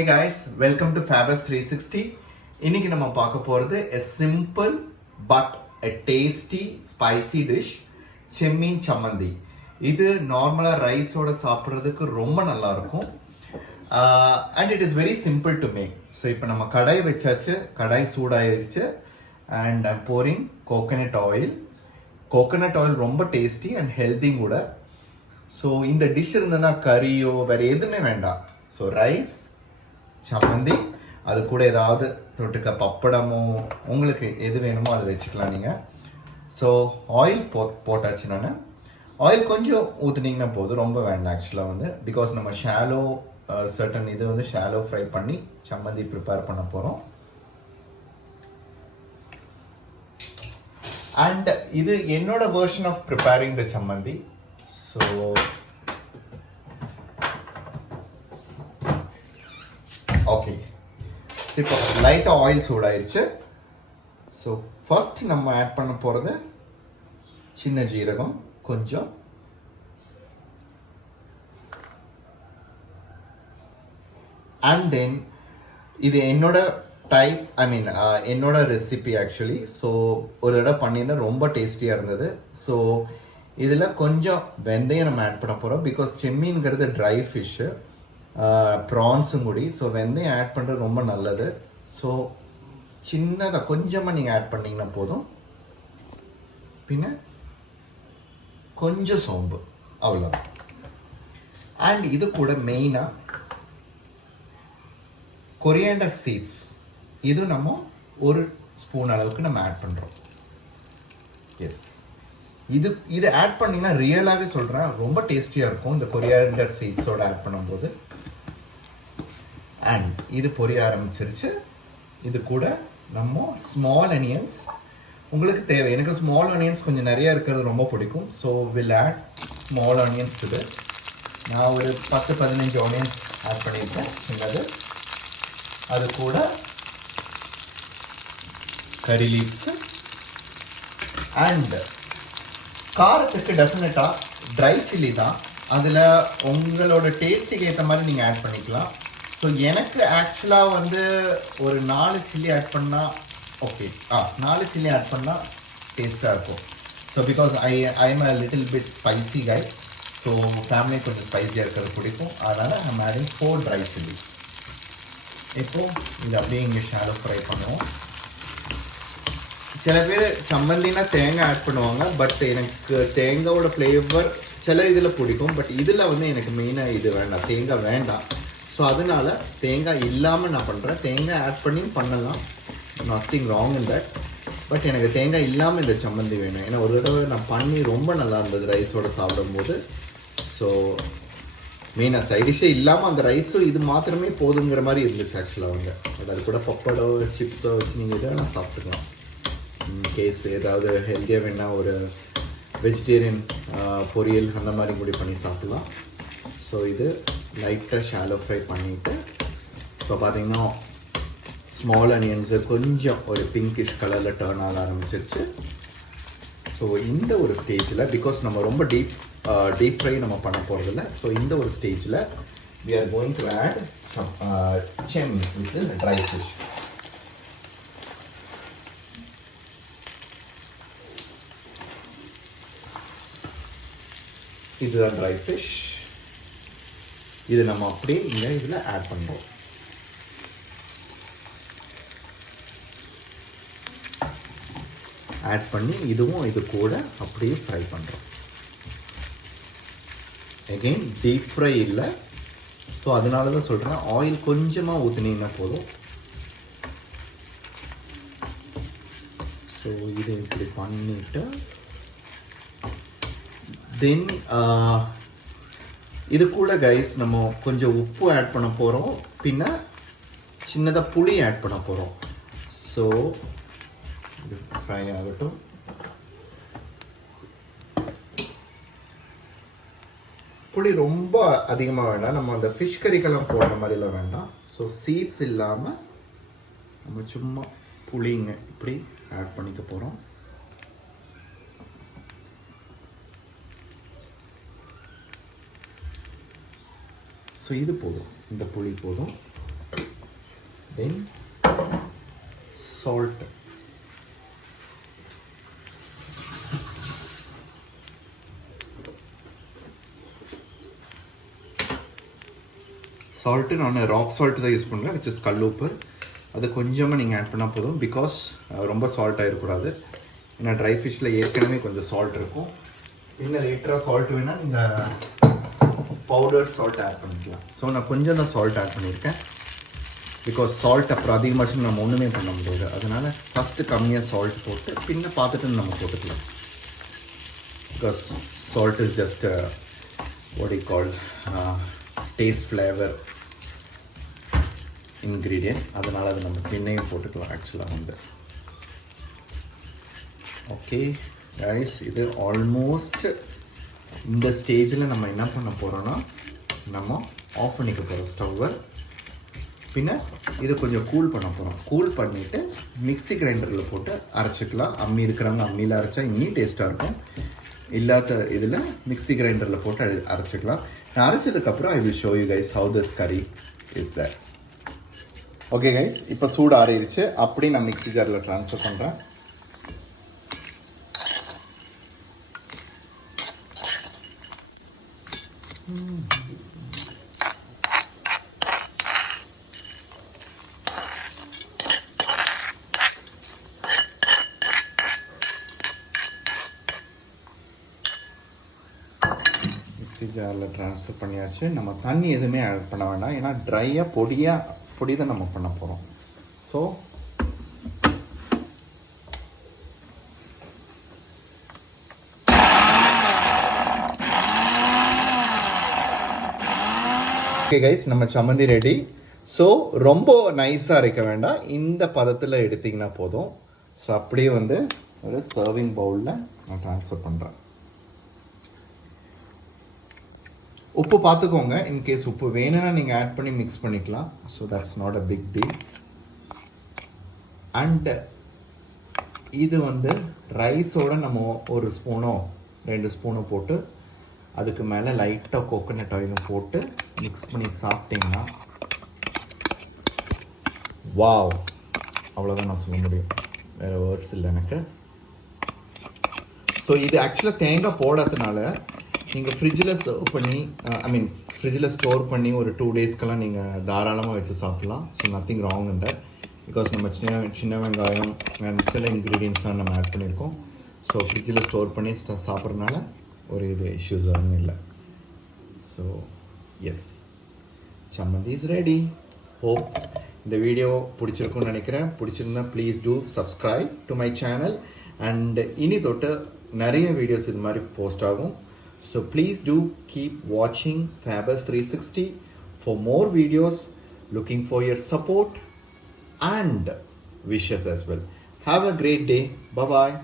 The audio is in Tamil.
Hey guys, welcome to Fabus 360. இன்னைக்கு நம்ம பார்க்க போறது a simple but a tasty spicy dish செம்மீன் சம்மந்தி. இது நார்மலா ரைஸோட சாப்பிட்றதுக்கு ரொம்ப நல்லா இருக்கும். And it is very simple to make. So இப்போ நம்ம கடாய் வச்சாச்சு, கடாய் சூடாயிருச்சு and I'm pouring coconut oil. Coconut oil ரொம்ப டேஸ்டி அண்ட் ஹெல்தி கூட. ஸோ இந்த டிஷ் இருந்ததுன்னா கறியோ வேற எதுவுமே வேண்டாம். ஸோ ரைஸ், சம்மந்தி, அது கூட ஏதாவது தொட்டுக்க பப்படமோ உங்களுக்கு எது வேணுமோ அதை வச்சுக்கலாம் நீங்கள். ஸோ ஆயில் போட்டாச்சு. நான் ஆயில் கொஞ்சம் ஊற்றுனீங்கன்னா போதும், ரொம்ப வேண்டாம் ஆக்சுவலாக வந்து. பிகாஸ் நம்ம ஷாலோ சர்டன் இது வந்து ஷாலோ ஃப்ரை பண்ணி சம்மந்தி ப்ரிப்பேர் பண்ண போகிறோம். அண்ட் இது என்னோட வெர்ஷன் ஆஃப் ப்ரிப்பேரிங் த சம்மந்தி. ஸோ ஓகே, இப்போ லைட்டாக ஆயில் சூடாயிருச்சு. ஸோ ஃபர்ஸ்ட் நம்ம ஆட் பண்ண போகிறது சின்ன ஜீரகம் கொஞ்சம், அண்ட் தென் இது என்னோட டைப், என்னோட ரெசிபி ஆக்சுவலி. ஸோ ஒரு தடவை பண்ணியிருந்தேன், ரொம்ப டேஸ்டியாக இருந்தது. ஸோ இதில் கொஞ்சம் வெந்தயம் நம்ம ஆட் பண்ண போகிறோம். பிகாஸ் செம்மீன்கிறது ட்ரை ஃபிஷ்ஷு, ப்ரான்ஸும் கூடி. ஸோ வெந்தயம் ஆட் பண்ணுறது ரொம்ப நல்லது. ஸோ சின்னதாக கொஞ்சமாக நீங்கள் ஆட் பண்ணிங்கன்னா போதும். பின்ன கொஞ்சம் சோம்பு, அவ்வளோதான். அண்ட் இது கூட மெயினாக கொரியாண்டர் சீட்ஸ், இது நம்ம ஒரு ஸ்பூன் அளவுக்கு நம்ம ஆட் பண்ணுறோம். எஸ், இது ஆட் பண்ணிங்கன்னா ரியலாகவே சொல்கிறேன் ரொம்ப டேஸ்டியாக இருக்கும் இந்த கொரியாண்டர் சீட்ஸோடு ஆட் பண்ணும்போது. அண்ட் இது பொரிய ஆரம்பிச்சிருச்சு. இது கூட நம்ம ஸ்மால் அனியன்ஸ், உங்களுக்கு தேவை. எனக்கு ஸ்மால் அனியன்ஸ் கொஞ்சம் நிறையா இருக்கிறது ரொம்ப பிடிக்கும். So will add small onions to this. நான் ஒரு 10-15 ஆனியன்ஸ் ஆட் பண்ணியிருக்கேன் சின்னது. அது கூட கறி லீவ்ஸு. அண்ட் காரத்துக்கு டெஃபினட்டாக ட்ரை சில்லி தான், அதில் உங்களோட டேஸ்ட்டுக்கு ஏற்ற மாதிரி நீங்கள் ஆட் பண்ணிக்கலாம். ஸோ எனக்கு ஆக்சுவலாக வந்து ஒரு 4 சில்லி ஆட் பண்ணால் ஓகே. 4 சில்லி ஆட் பண்ணால் டேஸ்ட்டாக இருக்கும். So because I am a little bit spicy guy. So family கொஞ்சம் ஸ்பைஸியாக இருக்கிறது பிடிக்கும். அதனால் ஐம் ஆடிங் 4 ட்ரை சில்லிஸ். இப்போது இது அப்படியே இங்கே ஷாலோ ஃப்ரை பண்ணுவோம். சில பேர் சம்மந்தினா தேங்காய் ஆட் பண்ணுவாங்க, பட் எனக்கு தேங்காயோட ஃப்ளேவர் சில இதில் பிடிக்கும். பட் இதில் வந்து எனக்கு மெயினாக இது வேண்டாம், தேங்காய் வேண்டாம். ஸோ அதனால தேங்காய் இல்லாமல் நான் பண்ணுறேன். தேங்காய் ஆட் பண்ணியும் பண்ணலாம், nothing wrong in that. But எனக்கு தேங்காய் இல்லாமல் இந்த சம்மந்தி வேணும். ஏன்னா ஒரு தடவை நான் பண்ணி ரொம்ப நல்லா இருந்தது ரைஸோடு சாப்பிடும்போது. ஸோ மெயினாக சைடிஷே இல்லாமல் அந்த ரைஸும் இது மாத்திரமே போதுங்கிற மாதிரி இருந்துச்சு ஆக்சுவலாக அவங்க. அது கூட பப்படோ சிப்ஸோ வச்சு நீங்கள் இதை நான் சாப்பிட்டுக்கலாம். கேஸ் ஏதாவது ஹெல்த்தியாக வேணால் ஒரு வெஜிடேரியன் பொரியல் அந்த மாதிரி கூட பண்ணி சாப்பிட்லாம். ஸோ இது லைட்டாக ஷாலோ ஃப்ரை பண்ணிவிட்டு இப்போ பார்த்தீங்கன்னா ஸ்மால் அனியன்ஸு கொஞ்சம் ஒரு பிங்கிஷ் கலரில் டர்ன் ஆக ஆரம்பிச்சிருச்சு. ஸோ இந்த ஒரு ஸ்டேஜில், பிகாஸ் நம்ம ரொம்ப டீப் ஃப்ரை நம்ம பண்ண போகிறதில்ல, ஸோ இந்த ஒரு ஸ்டேஜில் we are going to add some Chemmeen, which is dry fish. இதுதான் ட்ரை ஃபிஷ். இது நம்ம அப்படியே இங்கே இதில் ஆட் பண்ணுறோம். ஆட் பண்ணி இதுவும் இது கூட அப்படியே ஃப்ரை பண்ணுறோம். அகெயின் டீப் ஃப்ரை இல்லை. ஸோ அதனால தான் சொல்கிறேன், ஆயில் கொஞ்சமாக ஊற்றினீங்கன்னா போதும். ஸோ இது இப்படி பண்ணிவிட்டு தென் இது கூட கைஸ் நம்ம கொஞ்சம் உப்பு ஆட் பண்ண போகிறோம். பின்ன சின்னதாக புளி ஆட் பண்ண போகிறோம். ஸோ இது ஃப்ரை ஆகட்டும். புளி ரொம்ப அதிகமாக வேண்டாம், நம்ம அந்த ஃபிஷ் கறிக்கெல்லாம் போடுற மாதிரிலாம் வேண்டாம். ஸோ சீட்ஸ் இல்லாமல் நம்ம சும்மா புளிங்க இப்படி ஆட் பண்ணிக்க போகிறோம். ஸோ இது போதும், இந்த புளி போதும். then salt. சால்ட்டு நான் ராக் சால்ட்டு தான் யூஸ் பண்ணுறேன், விச் இஸ் கல்லுப்பு. அது கொஞ்சமாக நீங்கள் ஆட் பண்ணால் போதும், பிகாஸ் ரொம்ப சால்ட் ஆகிடக்கூடாது. ஏன்னா ட்ரை ஃபிஷ்ஷில் ஏற்கனவே கொஞ்சம் சால்ட் இருக்கும். இன்னும் லேட்டராக சால்ட் வேணால் நீங்கள் பவுடர்ட் சால்ட் ஆட் பண்ணிக்கலாம். ஸோ நான் கொஞ்சம் தான் சால்ட் ஆட் பண்ணியிருக்கேன், பிகாஸ் சால்ட் அப்புறம் அதிகமாச்சு நம்ம ஒன்றுமே பண்ண முடியாது. அதனால் ஃபஸ்ட்டு கம்மியாக சால்ட் போட்டு பின்ன பார்த்துட்டு நம்ம போட்டுக்கலாம். Because salt is just what you call taste flavour ingredient. அதனால் அது நம்ம பின்னையும் போட்டுக்கலாம் ஆக்சுவலாக வந்து. ஓகே கைஸ், இது ஆல்மோஸ்ட் இந்த ஸ்டேஜில் நம்ம என்ன பண்ண போகிறோன்னா நம்ம ஆஃப் பண்ணிக்க போகிறோம் ஸ்டவ்வை. பின்ன இதை கொஞ்சம் கூல் பண்ண போகிறோம். கூல் பண்ணிவிட்டு மிக்ஸி கிரைண்டரில் போட்டு அரைச்சிக்கலாம். அம்மி இருக்கிறவங்க அம்மியில் அரைச்சா இன்னும் டேஸ்ட்டாக இருக்கும். இல்லாத இதில் மிக்ஸி கிரைண்டரில் போட்டு அரைச்சிக்கலாம். நான் அரைச்சதுக்கப்புறம் I will show you guys how this curry is that. Okay guys, இப்போ சூடு ஆறிடுச்சு. அப்படி நான் மிக்ஸி ஜாரில் ட்ரான்ஸ்ஃபர் பண்ணுறேன். மிக்ஸி ஜாரில் ட்ரான்ஸ்ஃபர் பண்ணியாச்சு. நம்ம தண்ணி எதுவுமே ஆட் பண்ண வேண்டாம், ஏன்னா ட்ரையாக பொடி தான் நம்ம பண்ண போகிறோம். ஸோ ஓகே கைஸ், நம்ம சம்மந்தி ரெடி. ஸோ ரொம்ப நைஸாக இருக்க வேண்டாம், இந்த பதத்தில் எடுத்திங்கன்னா போதும். ஸோ அப்படியே வந்து ஒரு சர்விங் பவுலில் நான் ட்ரான்ஸ்ஃபர் பண்ணுறேன். உப்பு பார்த்துக்கோங்க, இன்கேஸ் உப்பு வேணும்னா நீங்கள் ஆட் பண்ணி மிக்ஸ் பண்ணிக்கலாம். So that's not a big deal. And இது வந்து ரைஸோடு நம்ம ஒரு ஸ்பூனோ 2 ஸ்பூனோ போட்டு அதுக்கு மேலே லைட்டாக கோகோனட் ஆயிலும் போட்டு மிக்ஸ் பண்ணி சாப்பிட்டீங்கன்னா வாவ், அவ்வளோதான் நான் சொல்ல முடியும், வேறு வேர்ட்ஸ் இல்லை எனக்கு. ஸோ இது ஆக்சுவலாக தேங்காய் போடாததுனால நீங்கள் ஃப்ரிட்ஜில் சர்வ் பண்ணி ஃப்ரிட்ஜில் ஸ்டோர் பண்ணி ஒரு 2 டேஸ்க்கெல்லாம் நீங்கள் தாராளமாக வச்சு சாப்பிட்லாம். ஸோ நத்திங் ராங் இந்த பிகாஸ் நம்ம சின்ன வெங்காயம் சில இன்க்ரீடியன்ஸ் தான் நம்ம ஆட் பண்ணியிருக்கோம். ஸோ ஃப்ரிட்ஜில் ஸ்டோர் பண்ணி சாப்பிட்றதுனால ஒரு இது இஷ்யூஸ் ஒன்றும் இல்லை. ஸோ எஸ், சம்மந்தி இஸ் ரெடி. ஹோப் இந்த வீடியோ பிடிச்சிருக்குன்னு நினைக்கிறேன். பிடிச்சிருந்தா please do subscribe to my channel. And இனி தொட்டு நிறைய வீடியோஸ் இது மாதிரி போஸ்ட் ஆகும். So please do keep watching Fabers 360 for more videos. Looking for your support and wishes as well. Have a great day. Bye bye.